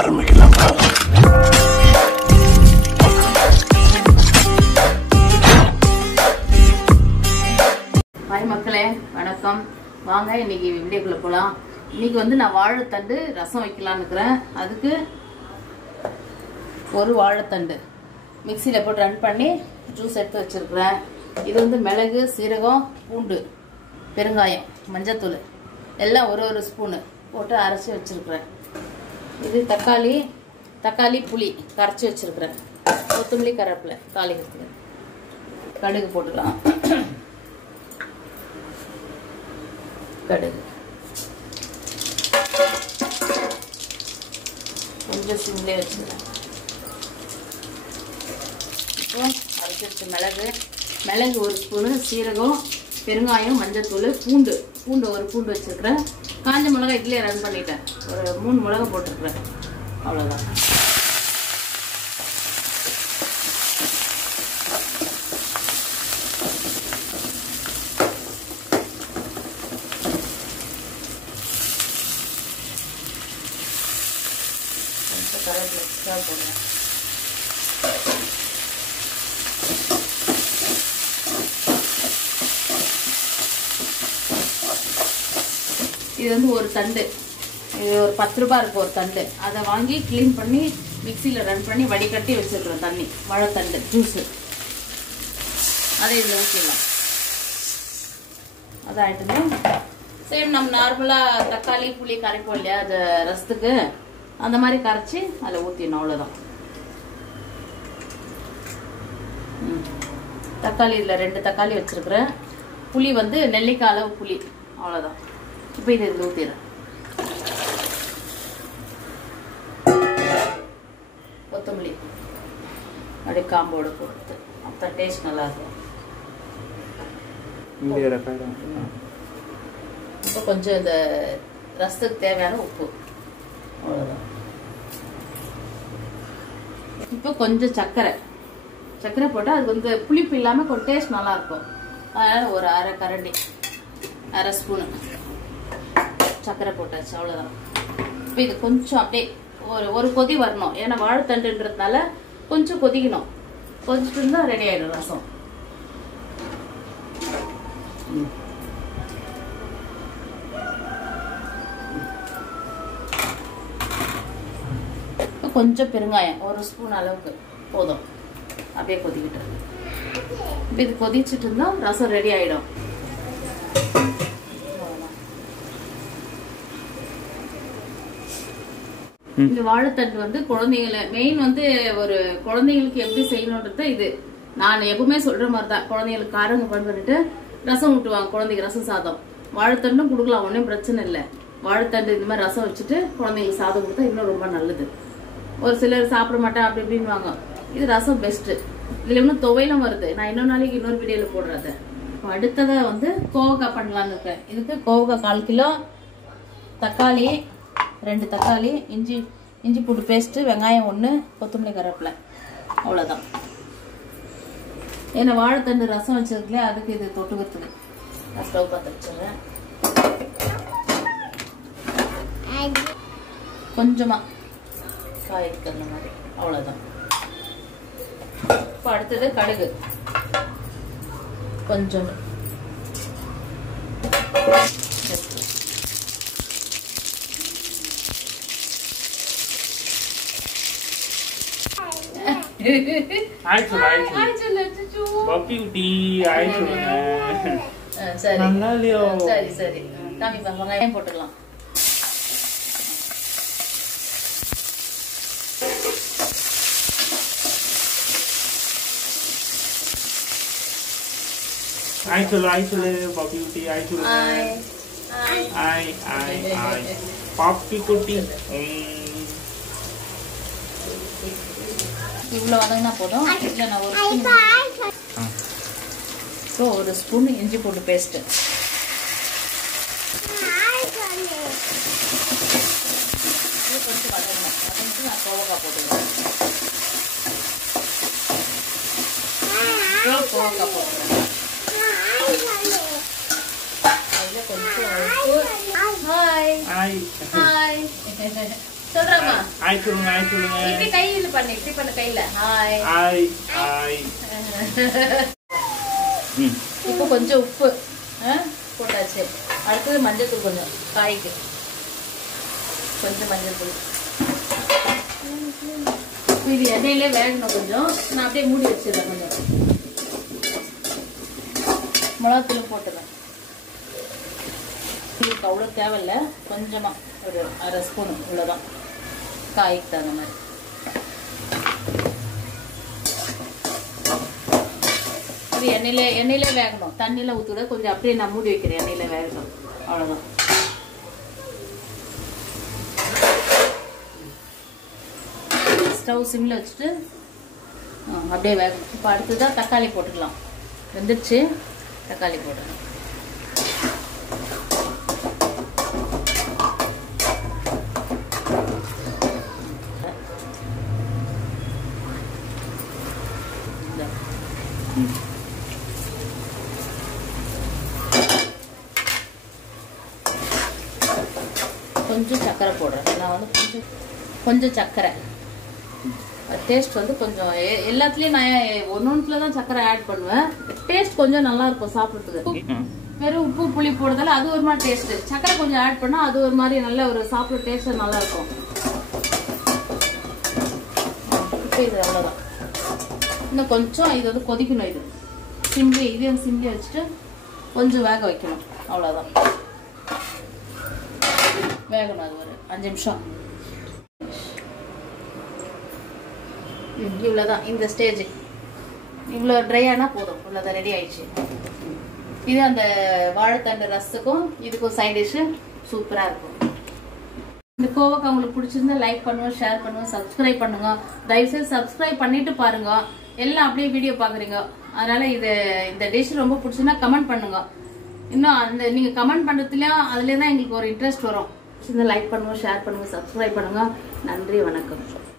ஆரம்பிக்கலாம். ஹாய் மக்களே, வணக்கம். வாங்க இன்னைக்கு வீடியோக்குள்ள போகலாம். இன்னைக்கு வந்து நான் வாழைத்தண்டு ரசம் வைக்கலான்னு இருக்கிறேன். அதுக்கு ஒரு வாழைத்தண்டு மிக்சியில் போட்டு ரன் பண்ணி ஜூஸ் எடுத்து வச்சிருக்கிறேன். இது வந்து மிளகு, சீரகம், பூண்டு, பெருங்காயம், மஞ்சத்தூள் எல்லாம் ஒரு ஸ்பூனு போட்டு அரைச்சி வச்சிருக்கிறேன். இது தக்காளி புளி கரைச்சி வச்சிருக்கிறேன். கொத்தமல்லி, கருவேப்பிலை தாளிக்கிறதுக்கு. கடுகு போட்டுக்கலாம். கடுகு கொஞ்சம் சிம்லே வச்சுக்கிறேன். இப்போ அரைச்சி மிளகு ஒரு ஸ்பூனு, சீரகம், பெருங்காயம், மஞ்சத்தூள், பூண்டு ஒரு பூண்டு வச்சுருக்கிறேன். காஞ்ச மிளகா இட்லியை ரன் பண்ணிட்டேன். ஒரு 3 மிளகா போட்டுருக்குறேன். அவ்வளோதான். கொஞ்சம் கருவேப்பிலை எக்ஸ்ட்ரா போடுறேன். இது வந்து ஒரு தண்டு, இது ஒரு 10 ரூபாய் இருக்கு ஒரு தண்டு. அதை வாங்கி கிளீன் பண்ணி மிக்சியில் ரன் பண்ணி வடிகட்டி வச்சுருக்கிறோம். தண்ணி வாழைத்தண்டு ஜூஸு அதை இதில் ஊற்றிடலாம். அதாயிட்டுங்க. சேம் நம்ம நார்மலாக தக்காளி புளி கரைப்போம் இல்லையா, அது ரசத்துக்கு அந்த மாதிரி கரைச்சி அதில் ஊற்றிடணும். அவ்வளோதான். தக்காளி இதில் 2 தக்காளி வச்சுருக்குறேன். புளி வந்து நெல்லிக்காய் அளவு புளி. அவ்வளோதான். இப்போ இது இதில் ஊற்றிடுறேன். கொத்தமல்லி அப்படியே காம்போடு போடுறது, அப்போ டேஸ்ட் நல்லா இருக்கும். இப்போ கொஞ்சம் இந்த ரசத்துக்கு தேவையான உப்பு. அவ்வளோதான். இப்போ கொஞ்சம் சர்க்கரை போட்டால் அது வந்து புளிப்பு இல்லாமல் கொஞ்சம் டேஸ்ட் நல்லா இருக்கும். அதனால் ஒரு அரை ஸ்பூனு சர்க்கரை போட்டாச்சு. அவ்வளோதான். இப்போ இது கொஞ்சம் அப்படியே ஒரு கொதி வரணும். ஏன்னா வாழைத்தண்டுன்றதுனால கொஞ்சம் கொதிக்கணும். கொதிச்சுட்டு இருந்தால் ரெடி ஆகிடும் ரசம். கொஞ்சம் பெருங்காயம் 1 ஸ்பூன் அளவுக்கு போதும். அப்படியே கொதிக்கிட்டு இப்போ இது கொதிச்சுட்டு இருந்தால் ரசம் ரெடி ஆகிடும். இந்த வாழைத்தண்டு வந்து குழந்தைங்களை மெயின் வந்து ஒரு குழந்தைங்களுக்கு எப்படி செய்யணுன்றது இது நான் எப்பவுமே சொல்ற மாதிரி தான். குழந்தைங்களுக்கு காரங்க பண்ணிட்டு ரசம் ஊட்டுவாங்க. குழந்தைக்கு ரசம் சாதம் வாழைத்தண்டும் கொடுக்கலாம், ஒன்றும் பிரச்சனை இல்லை. வாழைத்தண்டு இந்த மாதிரி ரசம் வச்சுட்டு குழந்தைங்களுக்கு சாதம் கொடுத்தா இன்னும் ரொம்ப நல்லது. ஒரு சிலர் சாப்பிட மாட்டேன் அப்படி இப்படின்வாங்க. இது ரசம் பெஸ்ட். இதுல இன்னும் துவையலும் வருது. நான் இன்னொரு நாளைக்கு இன்னொரு வீடியோல போடுறது. அடுத்ததை வந்து கோவக்காய் பண்ணலான்னு இருக்கேன். இதுக்கு கோவக்காய் 1/4 கிலோ, தக்காளி 2 தக்காளி, இஞ்சி பூண்டு பேஸ்ட்டு, வெங்காயம் 1, கொத்தமல்லி, கருவேப்பிலை. அவ்வளோதான். ஏன்னா வாழைத்தண்டு ரசம் வச்சிருக்கலையே, அதுக்கு இது தொட்டுக்கிறதுக்கு. நான் ஸ்டவ் பார்த்து வச்சிடுறேன். கொஞ்சமாக காய் இருக்கிற மாதிரி. அவ்வளோதான். இப்போ அடுத்தது கடுகு கொஞ்சம். சரி காமிப்பா. வெங்காயம் போட்டுக்கலாம். இவ்வளோ வதங்கினா போதும். இதில் நான் ஒரு ஸ்பூன் இஞ்சி பூண்டு பேஸ்ட்டு, கொஞ்சம் வதங்கிட்டு நான் கோவக்காய் போட்டுக்கிறேன். கோவக்காய் போட்டுக்கிறேன். அதில் கொஞ்சம் உப்பு. ஹாய் ஹாய் சொல்றாமா ஹாய் சொல்லுங்க ஹாய் சொல்லுங்க இப்படி கையில பண்ணு இப்படி பண்ண கையில ஹாய் ஹாய் ஹாய் இப்போ கொஞ்சம் உப்பு போட்டாச்சு அடுத்தது மஞ்சள் தூள் கொஞ்சம் காய்க்கு கொஞ்சம் மஞ்சள் தூள் இது எண்ணெயிலே வேகணும் கொஞ்சம் நான் அப்படியே மூடி வச்சிடுறேன் கொஞ்சம் மிளகாத்தூளும் போட்டுறேன் இதுக்கு அவ்வளோ தேவையில்லை கொஞ்சமாக ஒரு அரை ஸ்பூன் இவ்வளோதான் காய்க்கு தகுந்த மாதிரி இது எண்ணெயிலே வேகணும் தண்ணியில் ஊற்றிவிட கொஞ்சம் அப்படியே நான் மூடி வைக்கிறேன் எண்ணெயில வேகணும் அவ்வளோதான் ஸ்டவ் சிம்மில் வச்சுட்டு அப்படியே வேகணும் இப்போ அடுத்ததான் தக்காளி போட்டுக்கலாம் வெந்துடுச்சு தக்காளி போட்டுக்கலாம் கொஞ்சம் சர்க்கரை போடுறேன் நான் வந்து கொஞ்சம் சர்க்கரை டேஸ்ட் வந்து கொஞ்சம் எல்லாத்துலேயும் நான் ஒன்னொன்றுல தான் சர்க்கரை ஆட் பண்ணுவேன் டேஸ்ட் கொஞ்சம் நல்லா இருக்கும் சாப்பிட்றதுக்கு வெறும் உப்பு புளி போடுறதால அது ஒரு மாதிரி டேஸ்ட் சர்க்கரை கொஞ்சம் ஆட் பண்ணால் அது ஒரு மாதிரி நல்ல ஒரு சாப்பிட்ற டேஸ்ட் நல்லா இருக்கும் இப்போ இது அவ்வளோதான் இன்னும் கொஞ்சம் இது வந்து கொதிக்கணும் இது இதையும் சிம்லி வச்சுட்டு கொஞ்சம் வேக வைக்கணும் அவ்வளோதான் வேகணும் அது ஒரு 5 நிமிஷம் இவ்வளோதான் இந்த ஸ்டேஜ் இவ்வளோ ட்ரை ஆனால் போதும் இவ்வளோதான் ரெடி ஆயிடுச்சு இது அந்த வாழைத்தண்டு ரசத்துக்கும் இதுக்கும் சைட் டிஷ்ஷு சூப்பராக இருக்கும் இந்த கோவக்காய் உங்களுக்கு பிடிச்சிருந்தா லைக் பண்ணுவோம் ஷேர் பண்ணுவோம் சப்ஸ்கிரைப் பண்ணுங்க தயவுசெய்து சப்ஸ்கிரைப் பண்ணிட்டு பாருங்க எல்லாம் அப்படியே வீடியோ பார்க்குறீங்க அதனால இந்த டிஷ் ரொம்ப பிடிச்சுன்னா கமெண்ட் பண்ணுங்க இன்னும் அந்த நீங்கள் கமெண்ட் பண்ணுறதுலையும் அதுலேயே தான் எங்களுக்கு ஒரு இன்ட்ரெஸ்ட் வரும் லைக் பண்ணுவோம் ஷேர் பண்ணுங்க சப்ஸ்கிரைப் பண்ணுங்க நன்றி வணக்கம்